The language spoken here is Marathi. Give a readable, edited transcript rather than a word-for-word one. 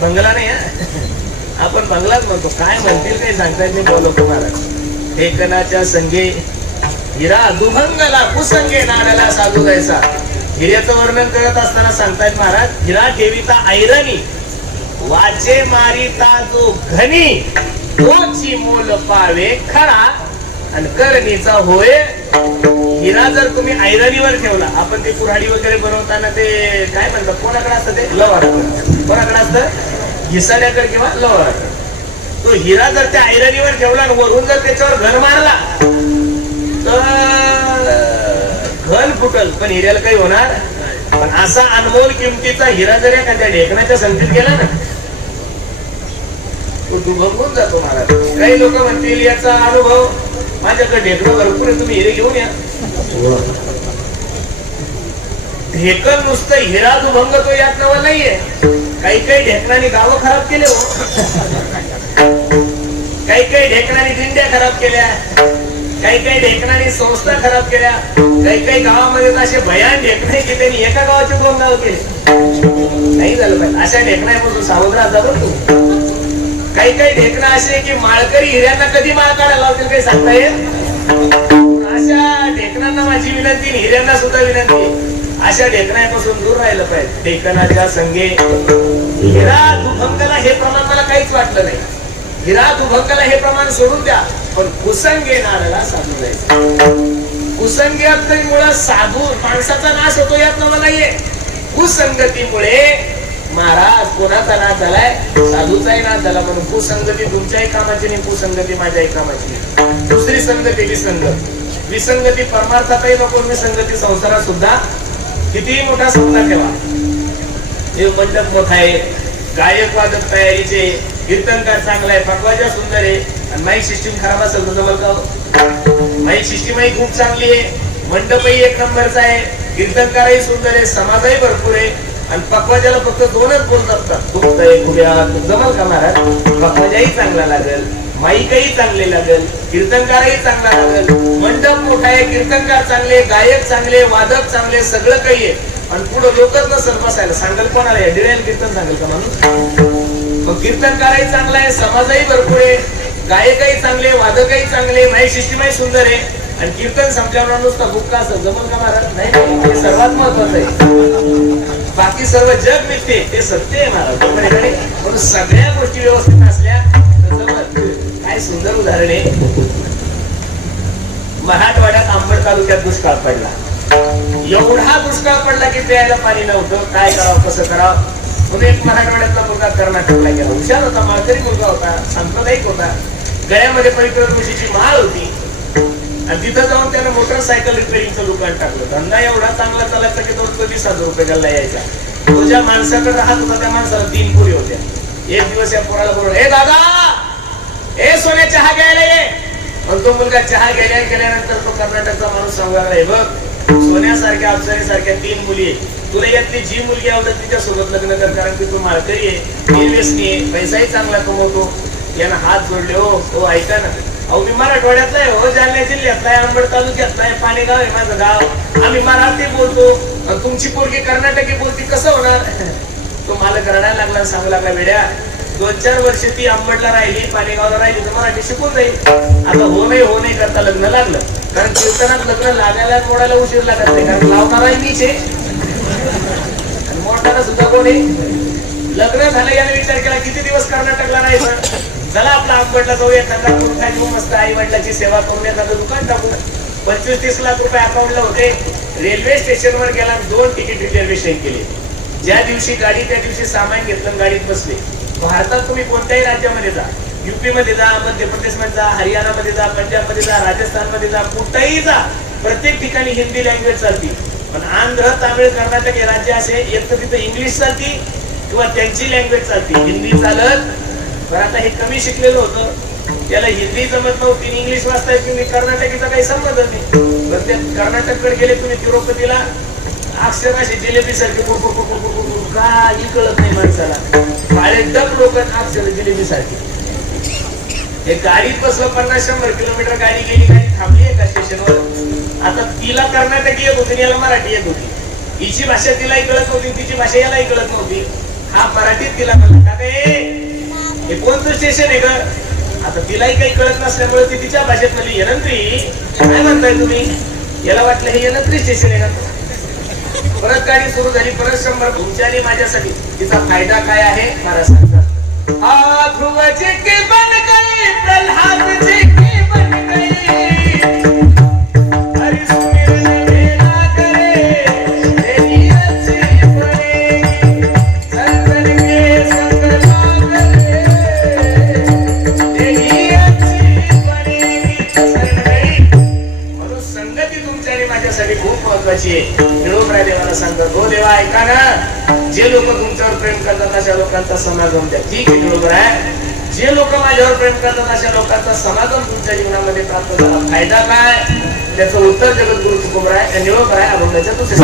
बंगला नाही आपण बंगलाच म्हणतो. काय म्हणतील काही सांगता येत नाही. बोलवतो महाराज एकनाच्या संगे हिरा दुभंगला कुसंगे नाड्याला साधू जायचा. हिऱ्याचं वर्णन करत असताना सांगतायत महाराज, हिरा ठेविता ऐरणी वाचे मारिता जो घनी तोची मोल पावे खरा आणि करणीचा होय. हिरा जर तुम्ही ऐरणीवर ठेवला, आपण ते कुऱ्हाडी वगैरे बनवताना ते काय म्हणतात, कोणाकडे असतं ते लवाड, कोणाकडे असतं घिसाड्याकडे किंवा लवाड. तो हिरा जर त्या ऐरणीवर ठेवला आणि वरून जर त्याच्यावर घर मारला तर घन फुटल, पण हिऱ्याला काही होणार. पण असा अनमोल किमतीचा हिरा जर एखाद्या ढेकणाच्या संगतीत गेला ना, तो दुभंगून जातो महाराज. काही लोक म्हणतील याचा अनुभव माझ्याकडे ढेकणं भरपूर आहे, तुम्ही हिरे घेऊन या. ढेकण नुसतं हिरा दुभंग तो यात नवल नाहीये. काही काही ढेकणाने गावं खराब केले हो, काही काही ढेकणाने दिंड्या खराब केल्या, काही काही ढेकणाने संस्था खराब केल्या. काही काही गावामध्ये असे भयान ढेकणे की त्यांनी एका गावाचे 2 गाव केले. नाही झालं पाहिजे. अशा ढेकण्यापासून सावध राहा तू. काही काही ढेकणं असे की माळकरी हिऱ्यांना कधी माळ काढायला लावतील काही सांगता येईल. अशा ढेकणांना माझी विनंती, हिऱ्यांना सुद्धा विनंती, अशा ढेकण्यापासून दूर राहिलं पाहिजे. ढेकणाच्या संगे हिरा दुभंगला हे प्रमाण मला काहीच वाटलं नाही. हिरा दुभंगला हे प्रमाण सोडून द्या, पण कुसंगे नाराला साधू जायचं. कुसंगीमुळे साधू माणसाचा नाश होतो यात मला नाहीये. कुसंगतीमुळे महाराज कोणाचा नाश झालाय, साधूचाही नाश झाला. म्हणून कुसंगती तुमच्याही कामाची नाही, कुसंगती माझ्याही कामाची नाही. दुसरी संगती विसंगत. विसंगती परमार्थातही नको, विसंगती संसारात सुद्धा. कितीही मोठा संस्था ठेवा, हे मंडप मोठा आहे, गायक वादक तयारीचे, कीर्तनकार चांगला आहे, पकवाजा सुंदर आहे, आणि माईक सिस्टीम खराब असेल तर जमल का? माईक सिस्टीमही खूप चांगली आहे, मंडपही 1 नंबरचा आहे, कीर्तनकारही सुंदर आहे, समाजही भरपूर आहे, आणि पकवाजाला फक्त 2च बोलत असतात, दुखतंय खुब्यात, जमल का महाराज? पकवाजाही चांगला लागेल, माईकही चांगले लागेल, कीर्तनकारही चांगला लागेल. मंडप मोठा आहे, कीर्तनकार चांगले, गायक चांगले, वादक चांगले, सगळं काही आहे. आणि पुढे लोकच नसेल बसायला, सांगेल कोणाला आहे? डिळेल कीर्तन सांगेल का माणूस? मग कीर्तनकारही चांगला आहे, समाजही भरपूर आहे, गायकही चांगले, वादकही चांगले, माईक सिस्टीमही सुंदर आहे, आणि कीर्तन संपल्यावर नुसता बुक्का असं जमल का महाराज? नाही, हे सर्वात महत्वाचं आहे. बाकी सर्व जग मिळते ते सत्य आहे महाराज. म्हणून सगळ्या गोष्टी व्यवस्थित असल्या तर जमल. काय सुंदर उदाहरण आहे. मराठवाड्यात अंबड तालुक्यात दुष्काळ पडला. एवढा दुष्काळ पडला की प्यायला पाणी नव्हतं. काय करावं, कसं करावं? म्हणून एक मराठवाड्यातला मुलगा कर्नाटकला गेला. हुशार होता, माळकरी मुलगा होता, सांप्रदायिक होता. गळ्यामध्ये पवित्र ऋषीची माळ होती, आणि तिथं जाऊन त्याने मोटरसायकल रिपेअरिंगचं दुकान टाकलं. धंदा एवढा चांगला चालायचा की 20,000 रुपये त्याला यायचा. तो ज्या माणसाकडे राहत होता त्या माणसाला 3 पोरी होत्या. एक दिवस या पोराला बोलवलं, ए दादा, ए सोन्या, चहा घ्यायला ये. मग तो मुलगा चहा गेल्यानंतर तो कर्नाटकचा माणूस सांगू लागला, हे बघ, सोन्यासारख्या अप्सरेसारख्या 3 मुली आहे, तुला यातली जी मुलगी आवडत तिच्या सोबत लग्न कर, कारण की तू माळकरी आहे, निर्व्यसनी आहे, पैसाही चांगला कमवतो. यानं हात जोडले. हो ऐका ना, अहो मी मराठवाड्यातला आहे, हो जालना जिल्ह्यातला आहे, अंबड तालुक्यातला आहे, पाणेगाव आहे माझं गाव, आम्ही मराठी बोलतो, आणि तुमची पोरगी कर्नाटकी बोलती, कसं होणार? तो मालक रडायला लागला, सांगू लागला, वेड्या, 2-4 वर्ष ती अंबडला राहिली, पाणेगावला राहिली तर मराठी शिकून जाईल. आता हो नाही करता लग्न लागलं, कारण कीर्तनात लग्न लागायला मोडायला उशीर लागत नाही, कारण लावणारा मीच आहे आणि मोडणारा सुद्धा कोण आहे. लग्न झालं याने विचार केला किती दिवस कर्नाटकला राहायचं, चला आपला अंबडला जाऊ, एखादा मोठा घेऊ, मस्त आई वडिलांची सेवा करून एखादं दुकान टाकू. 25-30 लाख रुपये अकाउंटला होते. रेल्वे स्टेशनवर गेला, 2 तिकीट रिझर्वेशन केले. ज्या दिवशी गाडी त्या दिवशी सामान घेतलं, गाडीत बसले. भारतात तुम्ही कोणत्याही राज्यामध्ये जा, युपी मध्ये जा, मध्य प्रदेश मध्ये जा, हरियाणा मध्ये जा, पंजाब मध्ये जा, राजस्थान मध्ये जा, कुठेही जा, प्रत्येक ठिकाणी हिंदी लँग्वेज चालती. पण आंध्र, तामिळ, कर्नाटक हे राज्य असे, एक तर तिथे इंग्लिश चालती, किंवा त्यांची लँग्वेज चालते, हिंदी चालत. पण आता हे कमी शिकलेलं होतं, त्याला हिंदी जमत नव्हती, इंग्लिश वाचता येत नाही, कर्नाटकीचा काही संबंध नाही. तर ते कर्नाटककडे गेले तुम्ही तिरुपतीला, अक्षर असे जिलेबी सारखे काही कळत नाही माणसाला. काळे डब लोक अक्षर जिलेबी सारखे. हे गाडीत बसलं 50-100 किलोमीटर गाडी गेली, गाडी थांबली एका स्टेशनवर. आता तिला कर्नाटकी येत होती, याला मराठी येत होती. हिची भाषा तिलाही कळत नव्हती, तिची भाषा यालाही कळत नव्हती. हा मराठीत तिला म्हणला, का हे कोणतं स्टेशन आहे ग? आता तिलाही काही कळत नसल्यामुळे ती तिच्या भाषेत म्हणली, येनंत्री. काय म्हणताय तुम्ही? याला वाटलं हे येनंत्री स्टेशन आहे का? परत गाडी सुरू झाली, परत 100. तुमच्या आणि माझ्यासाठी तिचा फायदा काय आहे मला सांगा. ध्रुव जी की बन गई, प्रल्हाद जी की बन गई, हरि सुमिरन मेरा करे, तेरी अच्छी बनेगी, संतन के संग लागे, तेरी अच्छी बनेगी. म्हणून संगती तुमच्या आणि माझ्यासाठी खूप महत्वाची आहे. निरोपराय देवाला सांगतात, हो देवा ऐका ना, जे लोक तुमच्यावर प्रेम करतात अशा लोकांचा समागम द्या. ठीक आहे निरोपराय, जे लोक माझ्यावर प्रेम करतात अशा लोकांचा समागम तुमच्या जीवनामध्ये प्राप्त झाला, फायदा काय? त्याचं उत्तर जगद्गुरु तुकोबराय निरोपराय अभंगाच्या तुझे